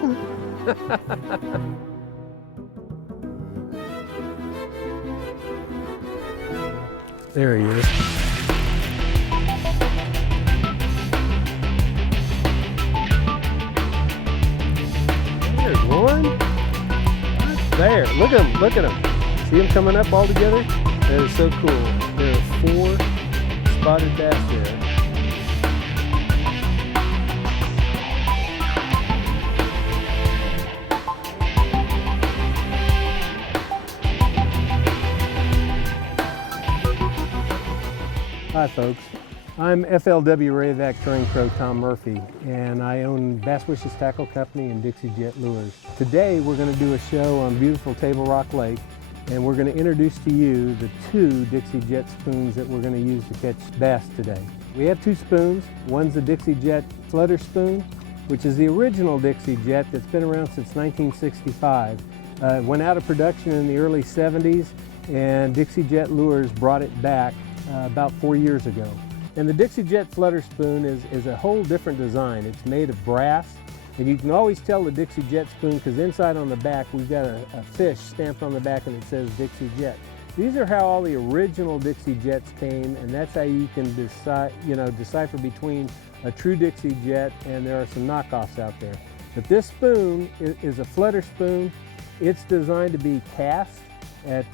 There he is. There's one. Right there. Look at him. Look at him. See him coming up all together? That is so cool. There are 4 spotted bass there. Hi folks, I'm FLW Rayovac Touring Pro Tom Murphy, and I own Bass Wishes Tackle Company and Dixie Jet Lures. Today we're going to do a show on beautiful Table Rock Lake, and we're going to introduce to you the 2 Dixie Jet spoons that we're going to use to catch bass today. We have 2 spoons. One's the Dixie Jet Flutter Spoon, which is the original Dixie Jet that's been around since 1965. It went out of production in the early 70s, and Dixie Jet Lures brought it back about 4 years ago. And the Dixie Jet Flutter Spoon is a whole different design. It's made of brass, and you can always tell the Dixie Jet spoon because inside on the back we've got a fish stamped on the back and it says Dixie Jet. These are how all the original Dixie Jets came, and that's how you can decipher between a true Dixie Jet, and there are some knockoffs out there. But this spoon is a flutter spoon. It's designed to be cast at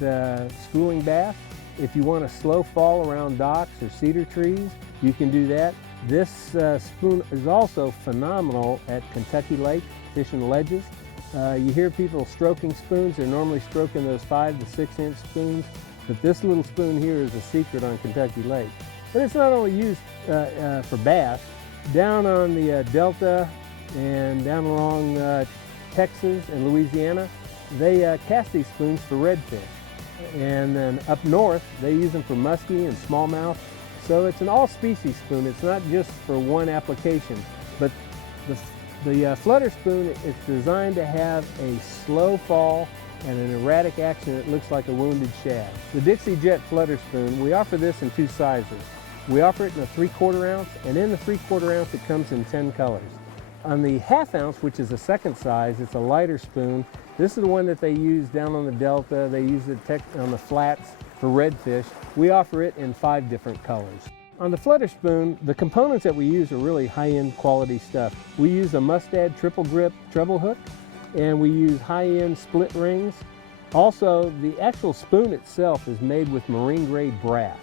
schooling bass. If you want a slow fall around docks or cedar trees, you can do that. This spoon is also phenomenal at Kentucky Lake, fishing ledges. You hear people stroking spoons. They're normally stroking those 5 to 6 inch spoons, but this little spoon here is a secret on Kentucky Lake. But it's not only used for bass. Down on the Delta and down along Texas and Louisiana, they cast these spoons for redfish. And then up north, they use them for muskie and smallmouth. So it's an all-species spoon. It's not just for one application. But the flutter spoon is designed to have a slow fall and an erratic action that looks like a wounded shad. The Dixie Jet Flutter Spoon, we offer this in 2 sizes. We offer it in a 3/4 ounce, and in the 3/4 ounce it comes in 10 colors. On the 1/2 ounce, which is the second size, it's a lighter spoon. This is the one that they use down on the Delta. They use it on the flats for redfish. We offer it in 5 different colors. On the flutter spoon, the components that we use are really high-end quality stuff. We use a Mustad triple grip treble hook, and we use high-end split rings. Also, the actual spoon itself is made with marine-grade brass.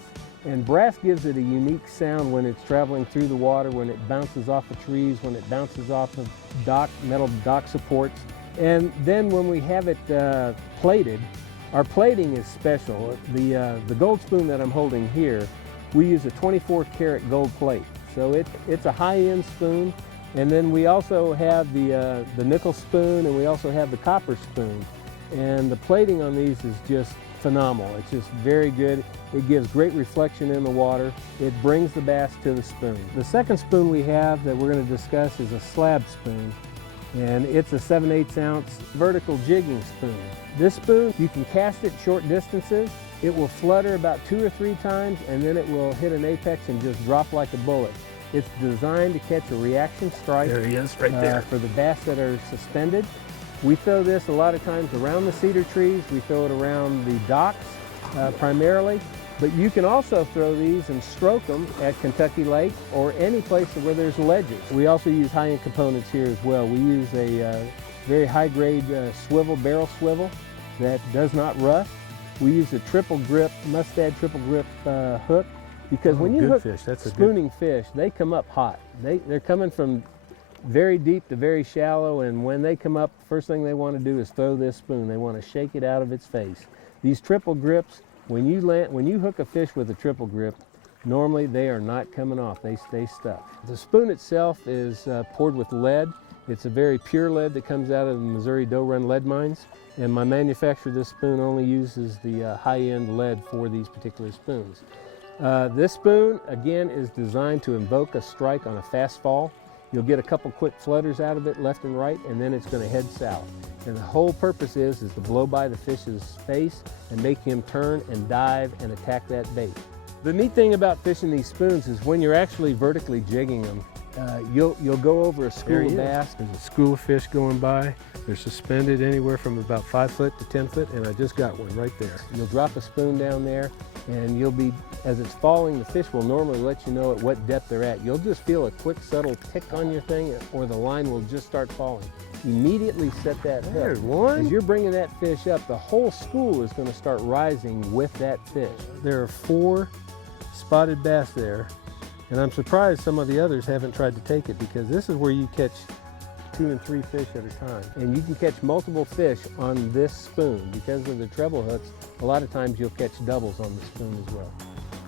And brass gives it a unique sound when it's traveling through the water, when it bounces off of trees, when it bounces off of metal dock supports. And then when we have it plated, our plating is special. The gold spoon that I'm holding here, we use a 24 karat gold plate. So it's a high-end spoon. And then we also have the nickel spoon, and we also have the copper spoon. And the plating on these is just phenomenal. It's just very good. It gives great reflection in the water. It brings the bass to the spoon. The second spoon we have that we're going to discuss is a slab spoon, and it's a 7/8 ounce vertical jigging spoon. This spoon, you can cast it short distances. It will flutter about 2 or 3 times, and then it will hit an apex and just drop like a bullet. It's designed to catch a reaction strike. There he is, right there. For the bass that are suspended. We throw this a lot of times around the cedar trees. We throw it around the docks primarily, but you can also throw these and stroke them at Kentucky Lake or any place where there's ledges. We also use high-end components here as well. We use a very high-grade barrel swivel that does not rust. We use a triple grip, Mustad triple grip hook, because when you hook spooning fish, they come up hot. They're coming from very deep to very shallow, and when they come up, first thing they want to do is throw this spoon. They want to shake it out of its face. These triple grips, when you hook a fish with a triple grip, normally they are not coming off. They stay stuck. The spoon itself is poured with lead. It's a very pure lead that comes out of the Missouri Doe Run lead mines, and my manufacturer, this spoon, only uses the high-end lead for these particular spoons. This spoon, again, is designed to invoke a strike on a fast fall. You'll get a couple quick flutters out of it left and right, and then it's going to head south. And the whole purpose is to blow by the fish's face and make him turn and dive and attack that bait. The neat thing about fishing these spoons is when you're actually vertically jigging them, You'll go over a school of bass. There's a school of fish going by. They're suspended anywhere from about 5 foot to 10 foot, and I just got one right there. You'll drop a spoon down there, and you'll be, as it's falling, the fish will normally let you know at what depth they're at. You'll just feel a quick, subtle tick on your thing, or the line will just start falling. Immediately set that hook. There's one. As you're bringing that fish up, the whole school is going to start rising with that fish. There are 4 spotted bass there. And I'm surprised some of the others haven't tried to take it, because this is where you catch 2 and 3 fish at a time. And you can catch multiple fish on this spoon. Because of the treble hooks, a lot of times you'll catch doubles on the spoon as well.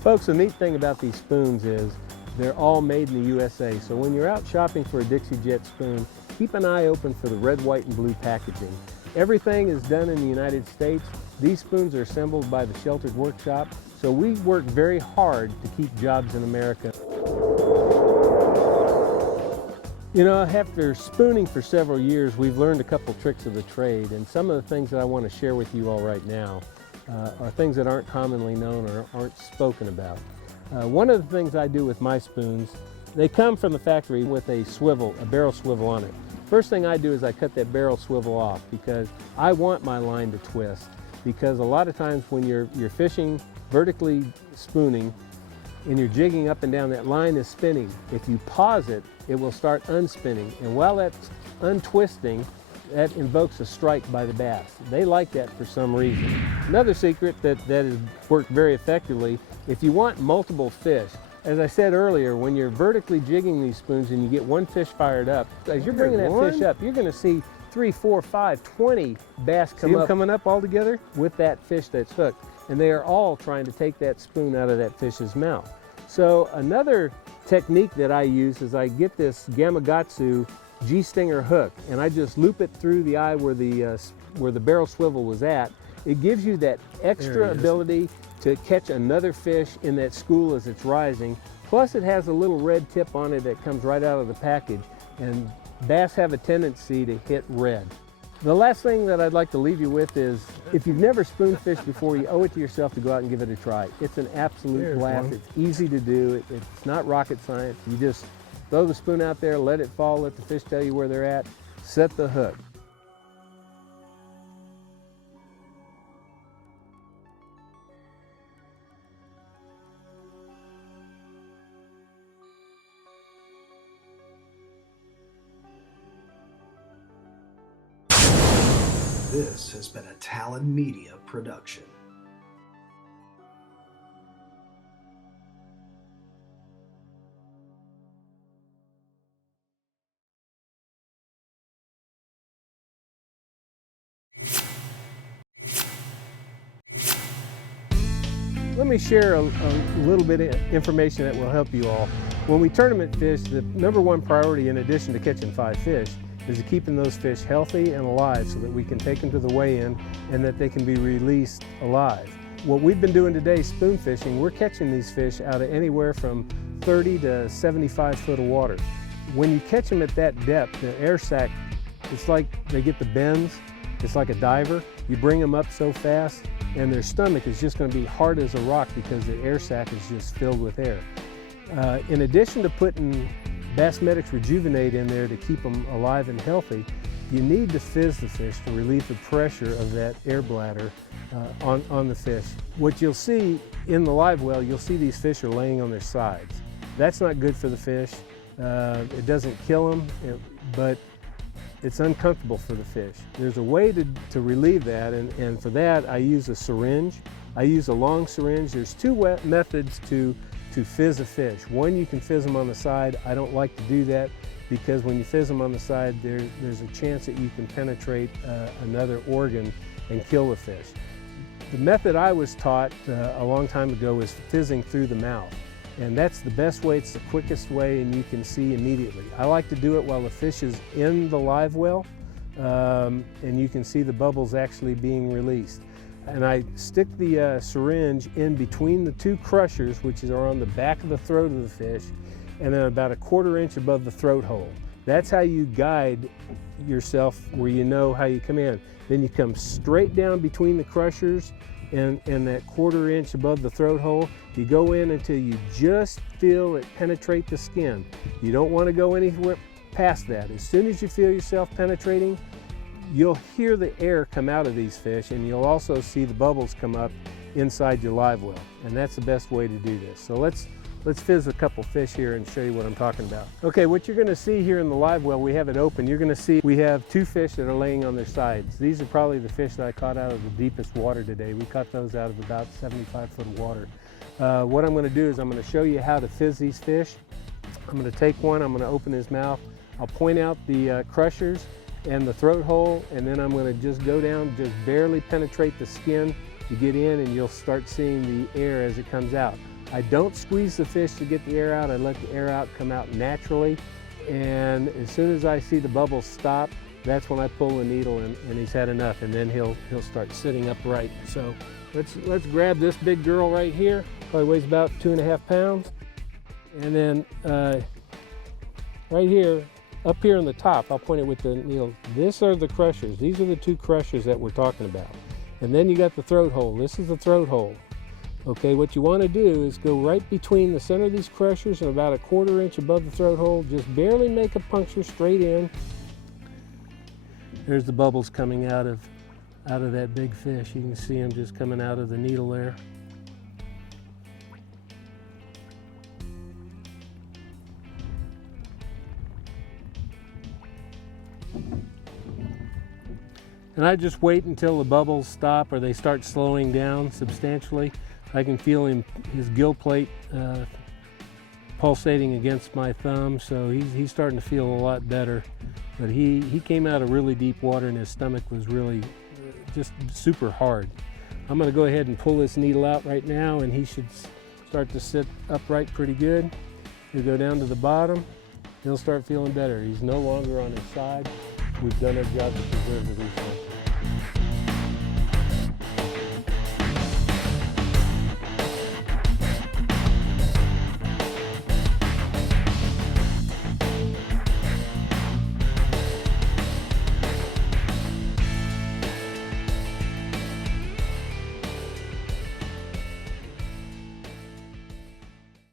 Folks, the neat thing about these spoons is they're all made in the USA. So when you're out shopping for a Dixie Jet spoon, keep an eye open for the red, white, and blue packaging. Everything is done in the United States. These spoons are assembled by the Sheltered Workshop. So we work very hard to keep jobs in America. You know, after spooning for several years, we've learned a couple tricks of the trade, and some of the things that I want to share with you all right now are things that aren't commonly known or aren't spoken about. One of the things I do with my spoons, they come from the factory with a barrel swivel on it. First thing I do is I cut that barrel swivel off, because I want my line to twist, because a lot of times when you're fishing vertically spooning and you're jigging up and down, that line is spinning. If you pause it, it will start unspinning. And while that's untwisting, that invokes a strike by the bass. They like that for some reason. Another secret that has worked very effectively, if you want multiple fish, as I said earlier, when you're vertically jigging these spoons and you get one fish fired up, as you're bringing that fish up, you're going to see 3, 4, 5, 20 bass coming up all together with that fish that's hooked. And they are all trying to take that spoon out of that fish's mouth. So another technique that I use is I get this Gamakatsu G-Stinger hook, and I just loop it through the eye where the barrel swivel was at. It gives you that extra ability to catch another fish in that school as it's rising. Plus it has a little red tip on it that comes right out of the package, and bass have a tendency to hit red. The last thing that I'd like to leave you with is, if you've never spoon fished before, you owe it to yourself to go out and give it a try. It's an absolute blast. It's easy to do. It's not rocket science. You just throw the spoon out there, let it fall, let the fish tell you where they're at, set the hook. This has been a Talon Media production. Let me share a little bit of information that will help you all. When we tournament fish, the #1 priority, in addition to catching 5 fish, is keeping those fish healthy and alive so that we can take them to the weigh-in and that they can be released alive. What we've been doing today, spoon fishing, we're catching these fish out of anywhere from 30 to 75 foot of water. When you catch them at that depth, the air sac, it's like they get the bends. It's like a diver. You bring them up so fast, and their stomach is just going to be hard as a rock because the air sac is just filled with air. In addition to putting Bassmedics Rejuvenate in there to keep them alive and healthy, you need to fizz the fish to relieve the pressure of that air bladder on the fish. What you'll see in the live well, you'll see these fish are laying on their sides. That's not good for the fish. It doesn't kill them, but it's uncomfortable for the fish. There's a way to relieve that, and for that I use a syringe. I use a long syringe. There's 2 methods to fizz a fish. One, you can fizz them on the side. I don't like to do that because when you fizz them on the side, there's a chance that you can penetrate another organ and kill the fish. The method I was taught a long time ago is fizzing through the mouth. And that's the best way, it's the quickest way, and you can see immediately. I like to do it while the fish is in the live well, and you can see the bubbles actually being released. And I stick the syringe in between the 2 crushers, which are on the back of the throat of the fish, and then about a 1/4 inch above the throat hole. That's how you guide yourself, where you know how you come in. Then you come straight down between the crushers and that 1/4 inch above the throat hole. You go in until you just feel it penetrate the skin. You don't want to go anywhere past that. As soon as you feel yourself penetrating, you'll hear the air come out of these fish, and you'll also see the bubbles come up inside your live well. And that's the best way to do this. So let's fizz a couple fish here and show you what I'm talking about. Okay, what you're gonna see here in the live well, we have it open. You're gonna see we have 2 fish that are laying on their sides. These are probably the fish that I caught out of the deepest water today. We caught those out of about 75-foot of water. What I'm gonna do is I'm gonna show you how to fizz these fish. I'm gonna take one, I'm gonna open his mouth. I'll point out the crushers and the throat hole, and then I'm gonna just go down, just barely penetrate the skin. You get in and you'll start seeing the air as it comes out. I don't squeeze the fish to get the air out. I let the air out come out naturally. And as soon as I see the bubbles stop, that's when I pull the needle and he's had enough, and then he'll start sitting upright. So let's grab this big girl right here. Probably weighs about 2.5 pounds. And then right here, up here on the top, I'll point it with the needle. These are the crushers. These are the 2 crushers that we're talking about. And then you got the throat hole. This is the throat hole. Okay, what you want to do is go right between the center of these crushers and about 1/4 inch above the throat hole. Just barely make a puncture straight in. There's the bubbles coming out of that big fish. You can see them just coming out of the needle there. And I just wait until the bubbles stop or they start slowing down substantially. I can feel his gill plate pulsating against my thumb, so he's starting to feel a lot better. But he came out of really deep water and his stomach was really just super hard. I'm gonna go ahead and pull this needle out right now, and he should start to sit upright pretty good. He'll go down to the bottom. He'll start feeling better. He's no longer on his side. We've done our job to preserve the reef.